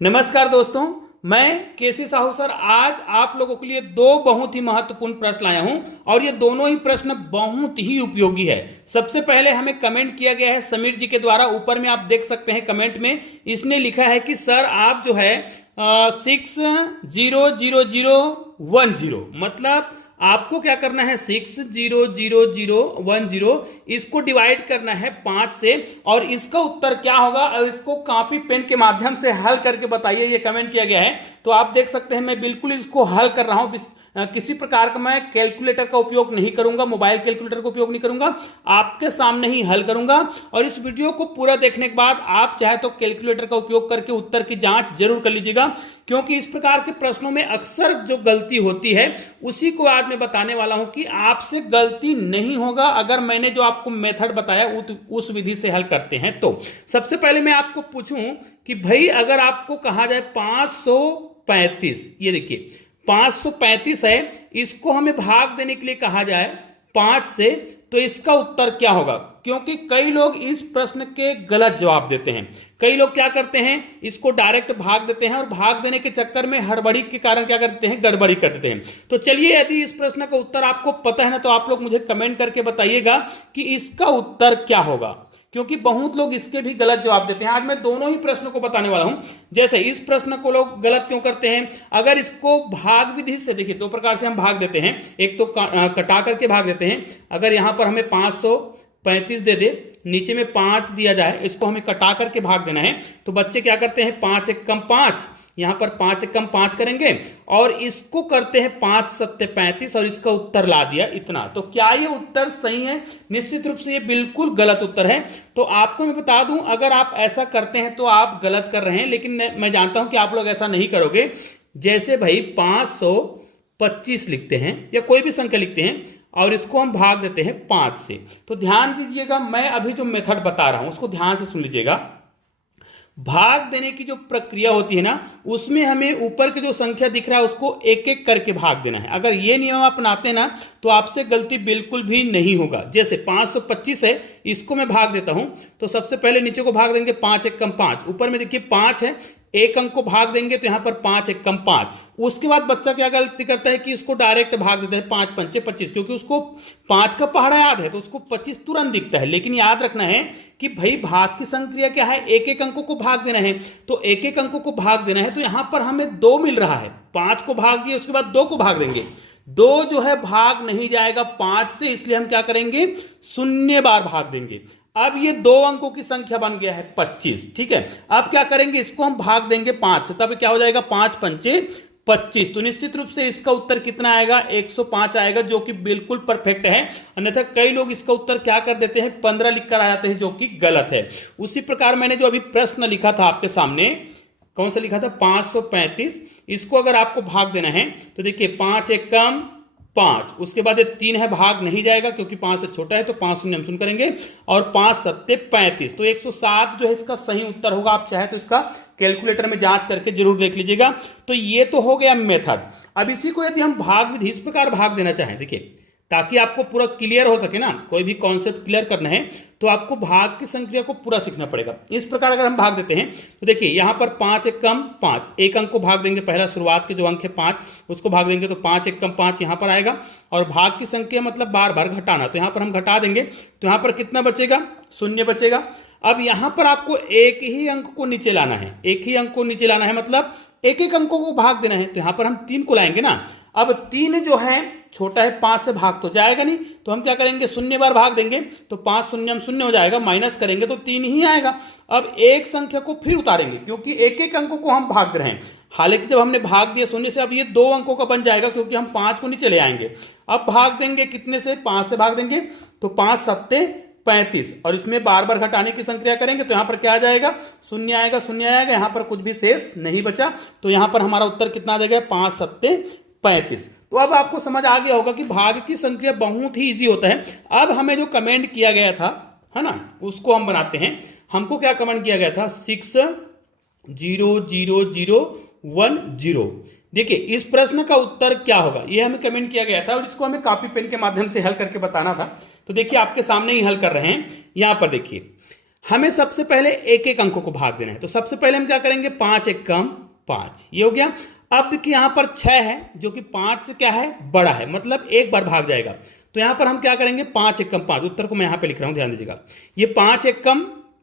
नमस्कार दोस्तों, मैं केसी साहू सर आज आप लोगों के लिए दो बहुत ही महत्वपूर्ण प्रश्न लाया हूं और ये दोनों ही प्रश्न बहुत ही उपयोगी है। सबसे पहले हमें कमेंट किया गया है समीर जी के द्वारा, ऊपर में आप देख सकते हैं कमेंट में इसने लिखा है कि सर आप जो है 6000010 मतलब आपको क्या करना है 6000010 इसको डिवाइड करना है 5 से और इसका उत्तर क्या होगा और इसको कॉपी पेन के माध्यम से हल करके बताइए, ये कमेंट किया गया है। तो आप देख सकते हैं मैं बिल्कुल इसको हल कर रहा हूं, किसी प्रकार का मैं कैलकुलेटर का उपयोग नहीं करूंगा, मोबाइल कैलकुलेटर का उपयोग नहीं करूंगा, आपके सामने ही हल करूंगा। और इस वीडियो को पूरा देखने के बाद आप चाहे तो कैलकुलेटर का उपयोग करके उत्तर की जांच जरूर कर लीजिएगा, क्योंकि इस प्रकार के प्रश्नों में अक्सर जो गलती होती है उसी को आज मैं बताने वाला हूं कि आपसे गलती नहीं होगा अगर मैंने जो आपको मेथड बताया उस विधि से हल करते हैं। तो सबसे पहले मैं आपको पूछूं कि भाई अगर आपको कहा जाए 535, ये देखिए 535 है, इसको हमें भाग देने के लिए कहा जाए 5 से, तो इसका उत्तर क्या होगा? क्योंकि कई लोग इस प्रश्न के गलत जवाब देते हैं। कई लोग क्या करते हैं, इसको डायरेक्ट भाग देते हैं और भाग देने के चक्कर में हड़बड़ी के कारण क्या करते हैं, गड़बड़ी कर देते हैं। तो चलिए, यदि इस प्रश्न का उत्तर आपको पता है ना, तो आप लोग मुझे कमेंट करके बताइएगा कि इसका उत्तर क्या होगा, क्योंकि बहुत लोग इसके भी गलत जवाब देते हैं। आज मैं दोनों ही प्रश्नों को बताने वाला हूं। जैसे इस प्रश्न को लोग गलत क्यों करते हैं, अगर इसको भाग विधि से, देखिए दो प्रकार से हम भाग देते हैं, एक तो कटा करके भाग देते हैं। अगर यहां पर हमें 535 दे दे, नीचे में 5 दिया जाए, इसको हमें कटा करके भाग देना है, तो बच्चे क्या करते हैं 5 एक कम 5, यहां पर 5 एक कम 5 करेंगे और इसको करते हैं 5 सत्ते 35 और इसका उत्तर ला दिया इतना। तो क्या ये उत्तर सही है? निश्चित रूप से ये बिल्कुल गलत उत्तर है। तो आपको मैं बता दूं, अगर आप ऐसा करते हैं तो आप गलत कर रहे हैं, लेकिन मैं जानता हूं कि आप लोग ऐसा नहीं करोगे। जैसे भाई 525 लिखते हैं या कोई भी संख्या लिखते हैं और इसको हम भाग देते हैं 5 से, तो ध्यान दीजिएगा, मैं अभी जो मेथड बता रहा हूं उसको ध्यान से सुन लीजिएगा। भाग देने की जो प्रक्रिया होती है ना, उसमें हमें ऊपर की जो संख्या दिख रहा है उसको एक एक करके भाग देना है। अगर ये नियम अपनाते हैं ना तो आपसे गलती बिल्कुल भी नहीं होगा। जैसे 525 है, इसको मैं भाग देता हूं, तो सबसे पहले नीचे को भाग देंगे 5 एक कम 5, ऊपर में देखिए 5 है, एक अंक को भाग देंगे तो यहां पर 5 एक कम 5। उसके बाद बच्चा क्या गलती करता है कि इसको डायरेक्ट भाग देता है 5 पंचे 25, क्योंकि उसको 5 का पहाड़ा याद है तो उसको 25 तुरंत दिखता है। लेकिन याद रखना है कि भाई भाग की संक्रिया क्या है, एक एक अंकों को भाग देना है। तो एक एक अंकों को भाग देना है, तो यहां पर हमें 2 मिल रहा है, 5 को भाग दिए, उसके बाद 2 को भाग देंगे, 2 जो है भाग नहीं जाएगा 5 से, इसलिए हम क्या करेंगे, 0 बार भाग देंगे। अब ये 2 अंकों की संख्या बन गया है 25, ठीक है। अब क्या करेंगे, इसको हम भाग देंगे 5 से, तब क्या हो जाएगा 5 पंचे 25। तो निश्चित रूप से इसका उत्तर कितना आएगा, 105 आएगा, जो कि बिल्कुल परफेक्ट है। अन्यथा कई लोग इसका उत्तर क्या कर देते हैं, 15 लिखकर आ जाते हैं, जो कि गलत है। उसी प्रकार मैंने जो अभी प्रश्न लिखा था आपके सामने, कौन सा लिखा था, 535, इसको अगर आपको भाग देना है तो देखिए 5 एक कम 5, उसके बाद ये 3 है, भाग नहीं जाएगा क्योंकि 5 से छोटा है, तो 5 शून्य हम शून्य करेंगे और 5 सत्ते 35, तो 107 जो है इसका सही उत्तर होगा। आप चाहे तो इसका कैलकुलेटर में जांच करके जरूर देख लीजिएगा। तो ये तो हो गया मेथड। अब इसी को यदि हम भाग विधि इस प्रकार भाग देना चाहें, देखिए ताकि आपको पूरा क्लियर हो सके ना, कोई भी कॉन्सेप्ट क्लियर करना है तो आपको भाग की संक्रिया को पूरा सीखना पड़ेगा। इस प्रकार अगर हम भाग देते हैं तो देखिए यहां पर 5 एक कम 5, एक अंक को भाग देंगे, पहला शुरुआत के जो अंक है 5 उसको भाग देंगे, तो 5 एक कम 5 यहां पर आएगा। और भाग की संख्या मतलब बार बार घटाना, तो यहां पर हम घटा देंगे, तो यहां पर कितना बचेगा, 0 बचेगा। अब यहां पर आपको एक ही अंक को नीचे लाना है, एक ही अंक को नीचे लाना है, मतलब एक एक अंकों को भाग देना है। तो यहां पर हम 3 को लाएंगे ना, अब 3 जो है छोटा है 5 से, भाग तो जाएगा नहीं, तो हम क्या करेंगे 0 बार भाग देंगे, तो 5 शून्य 0 हो जाएगा, माइनस करेंगे तो 3 ही आएगा। अब एक संख्या को फिर उतारेंगे, क्योंकि एक एक अंकों को हम भाग रहे हैं। हालांकि जब हमने भाग दिया 0 से, अब ये 2 अंकों का बन जाएगा, क्योंकि हम 5 को नीचे ले आएंगे। अब भाग देंगे कितने से, 5 से भाग देंगे, तो 5 सत्ते 35, और इसमें बार बार घटाने की संक्रिया करेंगे, तो यहां पर क्या आ जाएगा, 0 आएगा, 0 आएगा, यहां पर कुछ भी शेष नहीं बचा, तो यहां पर हमारा उत्तर कितना आ जाएगा, 5 सत्ते 35। तो अब आपको समझ आ गया होगा कि भाग की संक्रिया बहुत ही इजी होता है। अब हमें जो कमेंट किया गया था, है ना, उसको हम बनाते हैं। हमको क्या कमेंट किया गया था, 6000010। देखिए इस प्रश्न का उत्तर क्या होगा, ये हमें कमेंट किया गया था और इसको हमें कॉपी पेन के माध्यम से हल करके बताना था। तो देखिए आपके सामने ही हल कर रहे हैं। यहां पर देखिए हमें सबसे पहले एक एक अंकों को भाग देना है। तो सबसे पहले हम क्या करेंगे, 5 एक कम 5, ये हो गया। अब देखिए यहां पर 6 है जो कि 5 से क्या है, बड़ा है, मतलब एक बार भाग जाएगा। तो यहां पर हम क्या करेंगे, 5 एक कम 5, उत्तर को मैं यहां पे लिख रहा हूं, ध्यान दीजिएगा। ये 5 एक कम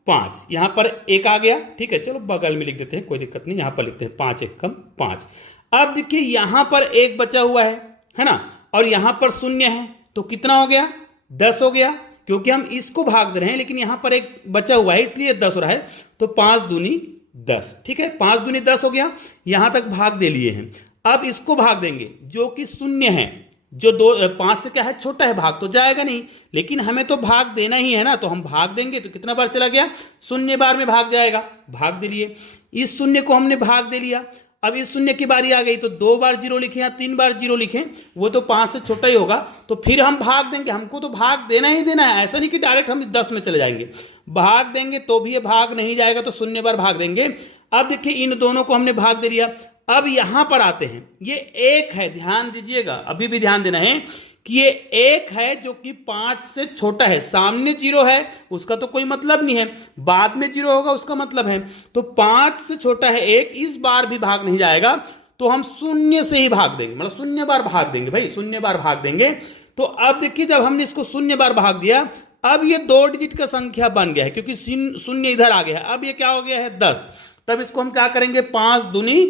5, यहां पर एक आ गया, ठीक है, चलो बगल में लिख देते हैं, कोई दिक्कत नहीं, यहां पर लिखते हैं 5 एक कम 5। अब देखिए यहां पर एक बचा हुआ है ना, और यहां पर शून्य है, तो कितना हो गया, 10 हो गया, क्योंकि हम इसको भाग दे रहे हैं, लेकिन यहां पर एक बचा हुआ है इसलिए 10 हो रहा है। तो 5 दूनी 10, ठीक है, 5 दूनी 10 हो गया, यहां तक भाग दे लिए हैं। अब इसको भाग देंगे जो कि शून्य है, जो 5 से क्या है, छोटा है, भाग तो जाएगा नहीं, लेकिन हमें तो भाग देना ही है ना, तो हम भाग देंगे। तो कितना बार चला गया, शून्य बार में भाग जाएगा, भाग दे लिए। इस शून्य को हमने भाग दे लिया। अब इस शून्य की बारी आ गई, तो 2 बार 0 लिखें या 3 बार 0 लिखें, वो तो 5 से छोटा ही होगा, तो फिर हम भाग देंगे। हमको तो भाग देना ही देना है, ऐसा नहीं कि डायरेक्ट हम 10 में चले जाएंगे, भाग देंगे तो भी ये भाग नहीं जाएगा, तो शून्य बार भाग देंगे। अब देखिए इन दोनों को हमने भाग दे लिया। अब यहां पर आते हैं, ये एक है, ध्यान दीजिएगा, अभी भी ध्यान देना है कि ये एक है जो कि 5 से छोटा है, सामने 0 है उसका तो कोई मतलब नहीं है, बाद में 0 होगा उसका मतलब है। तो 5 से छोटा है एक, इस बार भी भाग नहीं जाएगा, तो हम शून्य से ही भाग देंगे, मतलब शून्य बार भाग देंगे भाई, शून्य बार भाग देंगे। तो अब देखिए जब हमने इसको शून्य बार भाग दिया, अब ये 2 डिजिट का संख्या बन गया है, क्योंकि शून्य इधर आ गया है। अब ये क्या हो गया है, 10। तब इसको हम क्या करेंगे, 5 दूनी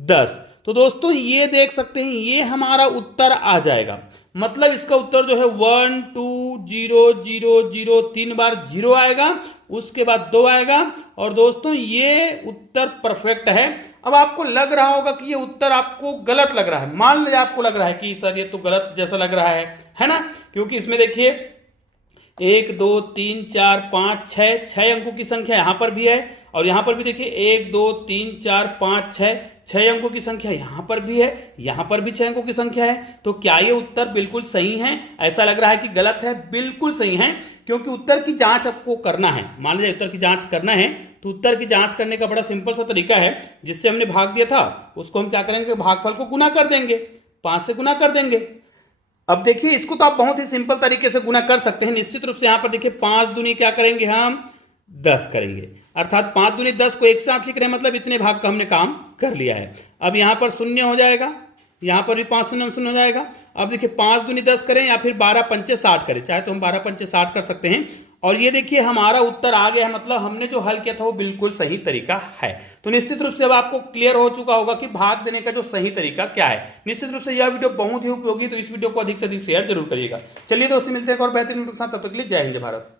10। तो दोस्तों ये देख सकते हैं, ये हमारा उत्तर आ जाएगा, मतलब इसका उत्तर जो है 1 2 0 0 0, 3 बार 0 आएगा, उसके बाद 2 आएगा। और दोस्तों ये उत्तर परफेक्ट है। अब आपको लग रहा होगा कि ये उत्तर आपको गलत लग रहा है, मान लीजिए आपको लग रहा है कि सर ये तो गलत जैसा लग रहा है ना, क्योंकि इसमें देखिए 1 2 3 4 5 6 अंकों की संख्या यहां पर भी है, और यहां पर भी देखिए 1 2 3 4 5 6 अंकों की संख्या यहां पर भी है, यहां पर भी 6 अंकों की संख्या है। तो क्या ये उत्तर बिल्कुल सही है, ऐसा लग रहा है कि गलत है? बिल्कुल सही है, क्योंकि उत्तर की जांच आपको करना है। मान लीजिए उत्तर की जांच करना है, तो उत्तर की जांच करने का बड़ा सिंपल सा तरीका है, जिससे हमने भाग दिया था उसको हम क्या करेंगे, भागफल को गुना कर देंगे, 5 से गुना कर देंगे। अब देखिए इसको तो आप बहुत ही सिंपल तरीके से गुना कर सकते हैं। निश्चित रूप से यहां पर देखिए 5 दूनी क्या करेंगे, हम 10 करेंगे, अर्थात 5 दूनी 10 को एक साथ लिख रहे हैं, मतलब इतने भाग का हमने काम कर लिया है। अब यहां पर शून्य हो जाएगा, यहां पर भी 5 शून्य शून्य हो जाएगा। अब देखिए 5 दूनी 10 करें या फिर 12 पंचे 60 करें, चाहे तो हम 12 पंचे 60 कर सकते हैं। और ये देखिए हमारा उत्तर आ गया है, मतलब हमने जो हल किया था वो बिल्कुल सही तरीका है। तो निश्चित रूप से अब आपको क्लियर हो चुका होगा कि भाग देने का जो सही तरीका क्या है। निश्चित रूप से यह वीडियो बहुत ही उपयोगी, तो इस वीडियो को अधिक से अधिक शेयर जरूर करिएगा। चलिए दोस्तों, मिलते हैं और बेहतरीन वीडियो के साथ, तब तक के लिए जय हिंद, जय भारत।